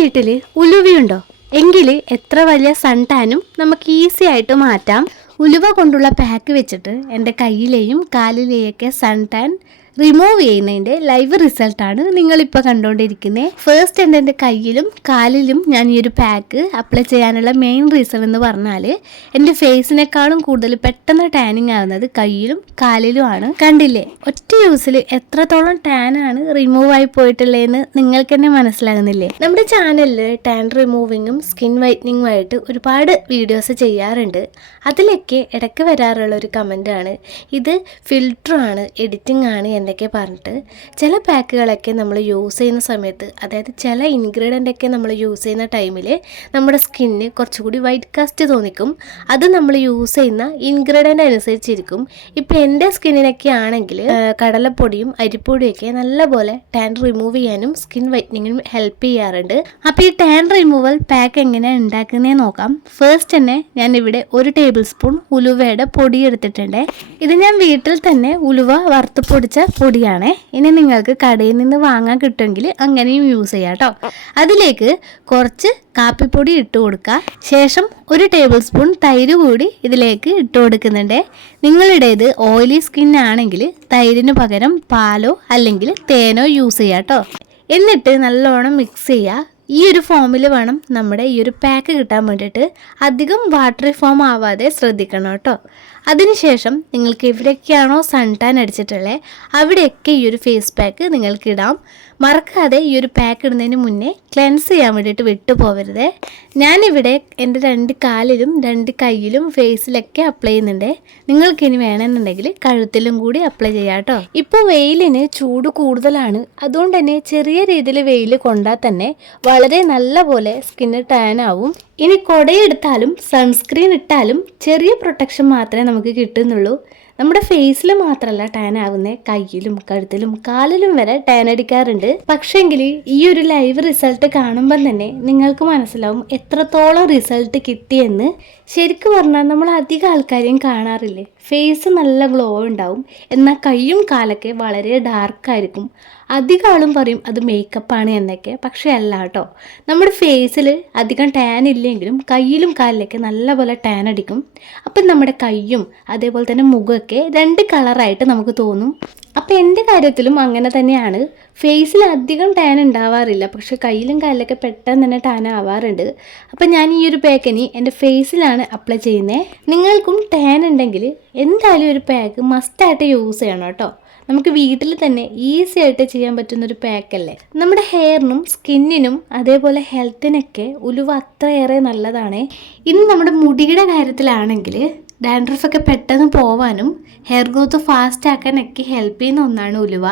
വീട്ടിൽ ഉലുവയുണ്ടോ? എങ്കിൽ എത്ര വലിയ സൺ ടാനും നമുക്ക് ഈസി ആയിട്ട് മാറ്റാം. ഉലുവ കൊണ്ടുള്ള പാക്ക് വെച്ചിട്ട് എന്റെ കയ്യിലെയും കാലിലെയൊക്കെ സൺ ടാൻ റിമൂവ് ചെയ്യുന്നതിന്റെ ലൈവ് റിസൾട്ടാണ് നിങ്ങളിപ്പോൾ കണ്ടുകൊണ്ടിരിക്കുന്നത്. ഫസ്റ്റ് എന്റെ എന്റെ കയ്യിലും കാലിലും ഞാൻ ഈ ഒരു പാക്ക് അപ്ലൈ ചെയ്യാനുള്ള മെയിൻ റീസൺ എന്ന് പറഞ്ഞാൽ എന്റെ ഫേസിനേക്കാളും കൂടുതൽ പെട്ടെന്ന് ടാനിങ് ആവുന്നത് കയ്യിലും കാലിലുമാണ് കണ്ടില്ലേ? ഒറ്റ യൂസിൽ എത്രത്തോളം ടാനാണ് റിമൂവ് ആയി പോയിട്ടുള്ളതെന്ന് നിങ്ങൾക്ക് തന്നെ മനസ്സിലാകുന്നില്ലേ? നമ്മുടെ ചാനലിൽ ടാൻ റിമൂവിങ്ങും സ്കിൻ വൈറ്റനിങ്ങും ആയിട്ട് ഒരുപാട് വീഡിയോസ് ചെയ്യാറുണ്ട്. അതിലൊക്കെ ഇടയ്ക്ക് വരാറുള്ള ഒരു കമന്റാണ് ഇത് ഫിൽറ്ററാണ് എഡിറ്റിംഗ് ആണ് എന്നൊക്കെ പറഞ്ഞിട്ട് ചില പാക്കുകളൊക്കെ നമ്മൾ യൂസ് ചെയ്യുന്ന സമയത്ത് അതായത് ചില ഇൻഗ്രീഡിയന്റ് ഒക്കെ നമ്മൾ യൂസ് ചെയ്യുന്ന ടൈമിൽ നമ്മുടെ സ്കിന്നിന് കുറച്ചുകൂടി വൈറ്റ് കാസ്റ്റ് തോന്നിക്കും. അത് നമ്മൾ യൂസ് ചെയ്യുന്ന ഇൻഗ്രീഡിയന്റ് അനുസരിച്ചിരിക്കും. ഇപ്പോൾ എന്റെ സ്കിന്നിനൊക്കെ ആണെങ്കിൽ കടലപ്പൊടിയും അരിപ്പൊടിയും ഒക്കെ നല്ലപോലെ ടാൻ റിമൂവ് ചെയ്യാനും സ്കിൻ വൈറ്റനിങ്ങിനും ഹെൽപ്പ് ചെയ്യാറുണ്ട്. അപ്പോൾ ഈ ടാൻ റിമൂവൽ പാക്ക് എങ്ങനെയാണ് ഉണ്ടാക്കുന്നതെന്ന് നോക്കാം. ഫസ്റ്റ് തന്നെ ഞാൻ ഇവിടെ ഒരു ടേബിൾ സ്പൂൺ ഉലുവയുടെ പൊടി എടുത്തിട്ടുണ്ട്. ഇത് ഞാൻ വീട്ടിൽ തന്നെ ഉലുവ വറുത്ത് പൊടിച്ച പൊടിയാണേ. ഇനി നിങ്ങൾക്ക് കടയിൽ നിന്ന് വാങ്ങാൻ കിട്ടുമെങ്കിൽ അങ്ങനെയും യൂസ് ചെയ്യാം കേട്ടോ അതിലേക്ക് കുറച്ച് കാപ്പിപ്പൊടി ഇട്ട് കൊടുക്കുക. ശേഷം ഒരു ടേബിൾ സ്പൂൺ തൈര് കൂടി ഇതിലേക്ക് ഇട്ട് കൊടുക്കുന്നുണ്ട്. നിങ്ങളുടേത് ഓയിലി സ്കിൻ ആണെങ്കിൽ തൈരിന് പകരം പാലോ അല്ലെങ്കിൽ തേനോ യൂസ് ചെയ്യാം കേട്ടോ എന്നിട്ട് നല്ലോണം മിക്സ് ചെയ്യുക. ഈ ഒരു ഫോമിൽ വേണം നമ്മുടെ ഈ ഒരു പാക്ക് കിട്ടാൻ വേണ്ടിയിട്ട്. അധികം വാട്ടറി ഫോം ആവാതെ ശ്രദ്ധിക്കണം കേട്ടോ. അതിനുശേഷം നിങ്ങൾക്ക് എവിടെയൊക്കെയാണോ സൺ ടാൻ അടിച്ചിട്ടുള്ളത് അവിടെയൊക്കെ ഈ ഒരു ഫേസ് പാക്ക് നിങ്ങൾക്ക് ഇടാം. മറക്കാതെ ഈ ഒരു പാക്ക് ഇടുന്നതിന് മുന്നേ ക്ലെൻസ് ചെയ്യാൻ വേണ്ടിയിട്ട് വിട്ടു പോവരുത് ഞാനിവിടെ എന്റെ രണ്ട് കാലിലും രണ്ട് കയ്യിലും ഫേസിലൊക്കെ അപ്ലൈ ചെയ്യുന്നുണ്ട്. നിങ്ങൾക്ക് ഇനി വേണമെന്നുണ്ടെങ്കിൽ കഴുത്തിലും കൂടി അപ്ലൈ ചെയ്യാം കേട്ടോ. ഇപ്പോൾ വെയിലിന് ചൂട് കൂടുതലാണ്. അതുകൊണ്ട് തന്നെ ചെറിയ രീതിയിൽ വെയിൽ കൊണ്ടാൽ തന്നെ വളരെ നല്ല പോലെ സ്കിന്ന് ടാൻ ആവും. ഇനി കൊടയെടുത്താലും സൺസ്ക്രീൻ ഇട്ടാലും ചെറിയ പ്രൊട്ടക്ഷൻ മാത്രമേ നമുക്ക് കിട്ടുന്നുള്ളൂ. നമ്മുടെ ഫേസിൽ മാത്രമല്ല ടാൻ ആവുന്നത് കയ്യിലും കഴുത്തിലും കാലിലും വരെ ടാൻ അടിക്കാറുണ്ട്. പക്ഷേങ്കിൽ ഈ ഒരു ലൈവ് റിസൾട്ട് കാണുമ്പം തന്നെ നിങ്ങൾക്ക് മനസ്സിലാവും എത്രത്തോളം റിസൾട്ട് കിട്ടിയെന്ന്. ശരിക്കും പറഞ്ഞാൽ നമ്മൾ അധികം ആൾക്കാരെയും കാണാറില്ലേ? ഫേസ് നല്ല ഗ്ലോ ഉണ്ടാവും. എന്നാൽ കൈയും കാലൊക്കെ വളരെ ഡാർക്കായിരിക്കും അധികം ആളും പറയും അത് മേക്കപ്പാണ് എന്നൊക്കെ. പക്ഷേ അല്ല കേട്ടോ നമ്മുടെ ഫേസിൽ അധികം ടാൻ ഇല്ലെങ്കിലും കയ്യിലും കാലിലൊക്കെ നല്ലപോലെ ടാൻ അടിക്കും. അപ്പം നമ്മുടെ കയ്യും അതേപോലെ തന്നെ മുഖമൊക്കെ രണ്ട് കളറായിട്ട് നമുക്ക് തോന്നും. അപ്പം എന്റെ കാര്യത്തിലും അങ്ങനെ തന്നെയാണ്. ഫേസിൽ അധികം ടാൻ ഉണ്ടാവാറില്ല പക്ഷെ കയ്യിലും കാലിലൊക്കെ പെട്ടെന്ന് തന്നെ ടാൻ ആവാറുണ്ട്. അപ്പം ഞാൻ ഈ ഒരു പാക്കിനി എന്റെ ഫേസിലാണ് അപ്ലൈ ചെയ്യുന്നത് നിങ്ങൾക്കും ടാൻ ഉണ്ടെങ്കിൽ എന്തായാലും ഒരു പാക്ക് മസ്റ്റായിട്ട് യൂസ് ചെയ്യണം കേട്ടോ നമുക്ക് വീട്ടിൽ തന്നെ ഈസി ആയിട്ട് ചെയ്യാൻ പറ്റുന്ന ഒരു പാക്കല്ലേ നമ്മുടെ ഹെയറിനും സ്കിന്നിനും അതേപോലെ ഹെൽത്തിനൊക്കെ ഉലുവ അത്രയേറെ നല്ലതാണ്. ഇനി നമ്മുടെ മുടിയുടെ കാര്യത്തിലാണെങ്കിൽ ഡാൻഡ്രഫൊക്കെ പെട്ടെന്ന് പോവാനും ഹെയർ ഗ്രോത്ത് ഫാസ്റ്റ് ആക്കാനൊക്കെ ഹെൽപ്പ് ചെയ്യുന്ന ഒന്നാണ് ഉലുവ.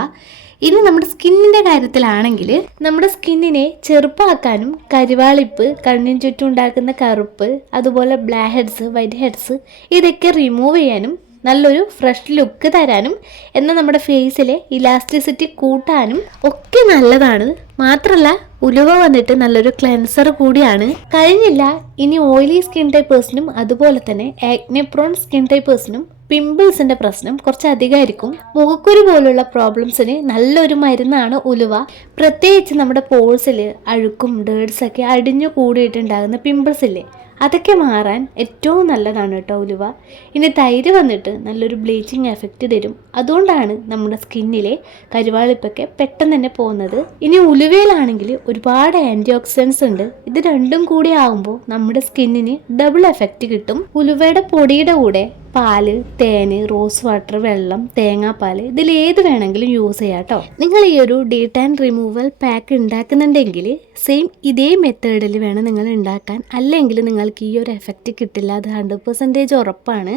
ഇനി നമ്മുടെ സ്കിന്നിന്റെ കാര്യത്തിലാണെങ്കിൽ നമ്മുടെ സ്കിന്നിനെ ചെറുപ്പമാക്കാനും കരിവാളിപ്പ് കണ്ണിന് ചുറ്റും ഉണ്ടാക്കുന്ന കറുപ്പ് അതുപോലെ ബ്ലാക്ക് ഹെഡ്സ് വൈറ്റ് ഹെഡ്സ് ഇതൊക്കെ റിമൂവ് ചെയ്യാനും നല്ലൊരു ഫ്രഷ് ലുക്ക് തരാനും എന്നാൽ നമ്മുടെ ഫേസിലെ ഇലാസ്റ്റിസിറ്റി കൂട്ടാനും ഒക്കെ നല്ലതാണ്. മാത്രമല്ല ഉലുവ വന്നിട്ട് നല്ലൊരു ക്ലെൻസർ കൂടിയാണ്. കഴിഞ്ഞില്ല ഇനി ഓയിലി സ്കിൻ ടൈപ്പേഴ്സിനും അതുപോലെ തന്നെ ആക്നെ പ്രോൺ സ്കിൻ ടൈപ്പേഴ്സിനും പിമ്പിൾസിന്റെ പ്രശ്നം കുറച്ചധികമായിരിക്കും മുഖക്കുരു പോലുള്ള പ്രോബ്ലംസിന് നല്ലൊരു മരുന്നാണ് ഉലുവ. പ്രത്യേകിച്ച് നമ്മുടെ പോൾസിൽ അഴുക്കും ഡേഡ്സൊക്കെ അടിഞ്ഞു കൂടിയിട്ടുണ്ടാകുന്ന പിമ്പിൾസ് ഇല്ലേ? അതൊക്കെ മാറാൻ ഏറ്റവും നല്ലതാണ് കേട്ടോ ഉലുവ. ഇനി തൈര് വന്നിട്ട് നല്ലൊരു ബ്ലീച്ചിങ് എഫക്റ്റ് തരും. അതുകൊണ്ടാണ് നമ്മുടെ സ്കിന്നിലെ കരുവാളിപ്പൊക്കെ പെട്ടെന്ന് തന്നെ പോകുന്നത്. ഇനി ഉലുവയിലാണെങ്കിൽ ഒരുപാട് ആന്റി ഓക്സിഡൻസ് ഉണ്ട്. ഇത് രണ്ടും കൂടി ആകുമ്പോൾ നമ്മുടെ സ്കിന്നിന് ഡബിൾ എഫക്റ്റ് കിട്ടും. ഉലുവയുടെ പൊടിയുടെ കൂടെ പാൽ തേന് റോസ് വാട്ടർ വെള്ളം തേങ്ങാപ്പാൽ ഇതിൽ ഏത് വേണമെങ്കിലും യൂസ് ചെയ്യാം കേട്ടോ നിങ്ങൾ ഈ ഒരു ഡീ ടാൻ റിമൂവൽ പാക്ക് ഉണ്ടാക്കുന്നുണ്ടെങ്കിൽ സെയിം ഇതേ മെത്തേഡിൽ വേണം നിങ്ങൾ ഉണ്ടാക്കാൻ. അല്ലെങ്കിൽ നിങ്ങൾക്ക് ഈ ഒരു എഫക്റ്റ് കിട്ടില്ല അത് ഹൺഡ്രഡ് പെർസെന്റേജ് ഉറപ്പാണ്.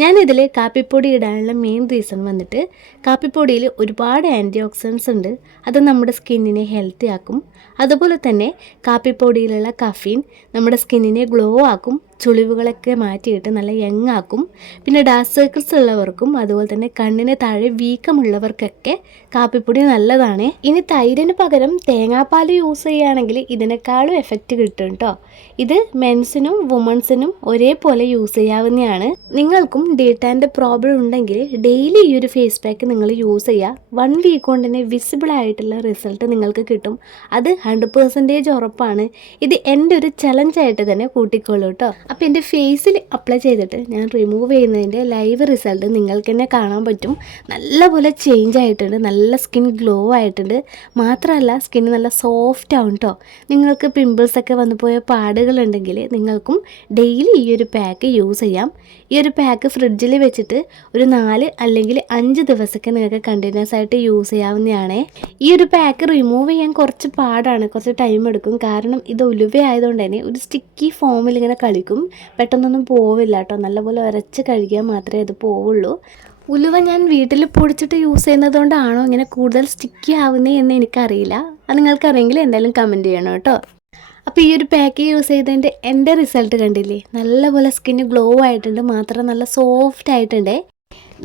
ഞാനിതിൽ കാപ്പിപ്പൊടി ഇടാനുള്ള മെയിൻ റീസൺ വന്നിട്ട് കാപ്പിപ്പൊടിയിൽ ഒരുപാട് ആന്റി ഓക്സിഡൻസ് ഉണ്ട്. അത് നമ്മുടെ സ്കിന്നിനെ ഹെൽത്തി ആക്കും. അതുപോലെ തന്നെ കാപ്പിപ്പൊടിയിലുള്ള കഫീൻ നമ്മുടെ സ്കിന്നിനെ ഗ്ലോ ആക്കും. ചുളിവുകളൊക്കെ മാറ്റിയിട്ട് നല്ല യങ് ആക്കും. പിന്നെ ഡാർക്ക് സർക്കിൾസ് ഉള്ളവർക്കും അതുപോലെ തന്നെ കണ്ണിന് താഴെ വീക്കമുള്ളവർക്കൊക്കെ കാപ്പിപ്പൊടി നല്ലതാണ്. ഇനി തൈരിന് പകരം തേങ്ങാപ്പാൽ യൂസ് ചെയ്യുകയാണെങ്കിൽ ഇതിനേക്കാളും എഫക്റ്റ് കിട്ടും കേട്ടോ ഇത് മെൻസിനും വുമൺസിനും ഒരേപോലെ യൂസ് ചെയ്യാവുന്നതാണ്. നിങ്ങൾക്കും ഡേറ്റാന്റെ പ്രോബ്ലം ഉണ്ടെങ്കിൽ ഡെയിലി ഈ ഒരു ഫേസ് പാക്ക് നിങ്ങൾ യൂസ് ചെയ്യുക. വൺ വീക്ക് കൊണ്ട് തന്നെ വിസിബിൾ ആയിട്ടുള്ള റിസൾട്ട് നിങ്ങൾക്ക് കിട്ടും. അത് ഹൺഡ്രഡ് പെർസെന്റേജ് ഉറപ്പാണ്. ഇത് എന്റെ ഒരു ചലഞ്ചായിട്ട് തന്നെ കൂട്ടിക്കോളൂ കേട്ടോ അപ്പോൾ എന്റെ ഫേസിൽ അപ്ലൈ ചെയ്തിട്ട് ഞാൻ റിമൂവ് ചെയ്യുന്നതിന്റെ ലൈവ് റിസൾട്ട് നിങ്ങൾക്ക് തന്നെ കാണാൻ പറ്റും. നല്ലപോലെ ചേഞ്ച് ആയിട്ടുണ്ട് നല്ല സ്കിൻ ഗ്ലോ ആയിട്ടുണ്ട്. മാത്രമല്ല സ്കിൻ നല്ല സോഫ്റ്റ് ആവും കേട്ടോ നിങ്ങൾക്ക് പിമ്പിൾസൊക്കെ വന്നു പോയ പാടുകളുണ്ടെങ്കിൽ നിങ്ങൾക്കും ഡെയിലി ഈ ഒരു പാക്ക് യൂസ് ചെയ്യാം. ഈ ഒരു പാക്ക് ഫ്രിഡ്ജിൽ വെച്ചിട്ട് ഒരു നാല് അല്ലെങ്കിൽ അഞ്ച് ദിവസമൊക്കെ നിങ്ങൾക്ക് കണ്ടിന്യൂസ് ആയിട്ട് യൂസ് ചെയ്യാവുന്നതാണ്. ഈ ഒരു പാക്ക് റിമൂവ് ചെയ്യാൻ കുറച്ച് പാടാണ് കുറച്ച് ടൈം എടുക്കും. കാരണം ഇത് ഉലുവ ആയതുകൊണ്ട് തന്നെ ഒരു സ്റ്റിക്കി ഫോമിൽ ഇങ്ങനെ കളിക്കും. പെട്ടെന്നൊന്നും പോവില്ല കേട്ടോ നല്ലപോലെ ഉരച്ച് കഴുകിയാൽ മാത്രമേ അത് പോവുള്ളൂ. ഉലുവ ഞാൻ വീട്ടിൽ പൊടിച്ചിട്ട് യൂസ് ചെയ്യുന്നത് കൊണ്ടാണോ ഇങ്ങനെ കൂടുതൽ സ്റ്റിക്കി ആവുന്നത് എന്ന് എനിക്കറിയില്ല. അത് നിങ്ങൾക്കറിയെങ്കിൽ എന്തായാലും കമന്റ് ചെയ്യണം കേട്ടോ. അപ്പോൾ ഈ ഒരു പാക്ക് യൂസ് ചെയ്തതിന്റെ എന്റെ റിസൾട്ട് കണ്ടില്ലേ? നല്ലപോലെ സ്കിന്ന് ഗ്ലോ ആയിട്ടുണ്ട്. മാത്രം നല്ല സോഫ്റ്റ് ആയിട്ടുണ്ട്.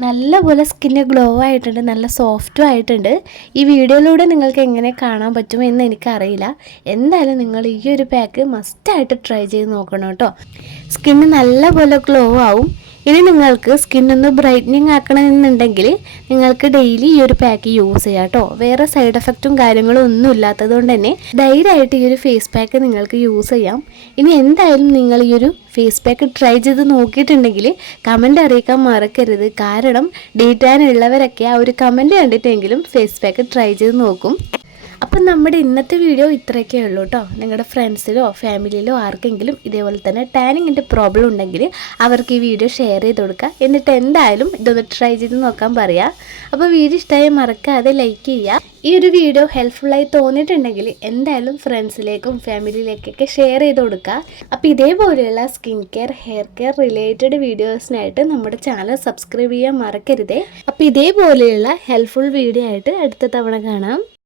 നല്ലപോലെ സ്കിന്ന് ഗ്ലോ ആയിട്ടുണ്ട് നല്ല സോഫ്റ്റും ആയിട്ടുണ്ട്. ഈ വീഡിയോയിലൂടെ നിങ്ങൾക്ക് എങ്ങനെ കാണാൻ പറ്റും എന്ന് എനിക്കറിയില്ല. എന്തായാലും നിങ്ങൾ ഈ ഒരു പാക്ക് മസ്റ്റായിട്ട് ട്രൈ ചെയ്ത് നോക്കണം കേട്ടോ. സ്കിന്ന് നല്ലപോലെ ഗ്ലോ ആവും. ഇനി നിങ്ങൾക്ക് സ്കിൻ ഒന്ന് ബ്രൈറ്റനിങ് ആക്കണമെന്നുണ്ടെങ്കിൽ നിങ്ങൾക്ക് ഡെയിലി ഈ ഒരു പാക്ക് യൂസ് ചെയ്യാം കേട്ടോ വേറെ സൈഡ് എഫക്റ്റും കാര്യങ്ങളും ഒന്നും ഇല്ലാത്തത് കൊണ്ട് തന്നെ ധൈര്യമായിട്ട് ഈ ഒരു ഫേസ് പാക്ക് നിങ്ങൾക്ക് യൂസ് ചെയ്യാം. ഇനി എന്തായാലും നിങ്ങൾ ഈ ഒരു ഫേസ് പാക്ക് ട്രൈ ചെയ്ത് നോക്കിയിട്ടുണ്ടെങ്കിൽ കമന്റ് അറിയിക്കാൻ മറക്കരുത്. കാരണം ഡേറ്റ് ഉള്ളവരൊക്കെ ആ ഒരു കമന്റ് കണ്ടിട്ടെങ്കിലും ഫേസ് പാക്ക് ട്രൈ ചെയ്ത് നോക്കും. അപ്പം നമ്മുടെ ഇന്നത്തെ വീഡിയോ ഇത്രയൊക്കെ ഉള്ളൂ കേട്ടോ നിങ്ങളുടെ ഫ്രണ്ട്സിലോ ഫാമിലിയിലോ ആർക്കെങ്കിലും ഇതേപോലെ തന്നെ ടാനിങ്ങിന്റെ പ്രോബ്ലം ഉണ്ടെങ്കിൽ അവർക്ക് ഈ വീഡിയോ ഷെയർ ചെയ്ത് കൊടുക്കുക. എന്നിട്ട് എന്തായാലും ഇതൊന്ന് ട്രൈ ചെയ്ത് നോക്കാൻ പറയാം. അപ്പോൾ വീഡിയോ ഇഷ്ടമായി മറക്കാതെ ലൈക്ക് ചെയ്യുക. ഈ ഒരു വീഡിയോ ഹെൽപ്ഫുള്ളായി തോന്നിയിട്ടുണ്ടെങ്കിൽ എന്തായാലും ഫ്രണ്ട്സിലേക്കും ഫാമിലിയിലേക്കൊക്കെ ഷെയർ ചെയ്ത് കൊടുക്കുക. അപ്പോൾ ഇതേപോലെയുള്ള skin care hair care related വീഡിയോസിനായിട്ട് നമ്മുടെ ചാനൽ സബ്സ്ക്രൈബ് ചെയ്യാൻ മറക്കരുതേ. അപ്പോൾ ഇതേപോലെയുള്ള ഹെൽപ്ഫുൾ വീഡിയോ ആയിട്ട് അടുത്ത തവണ കാണാം.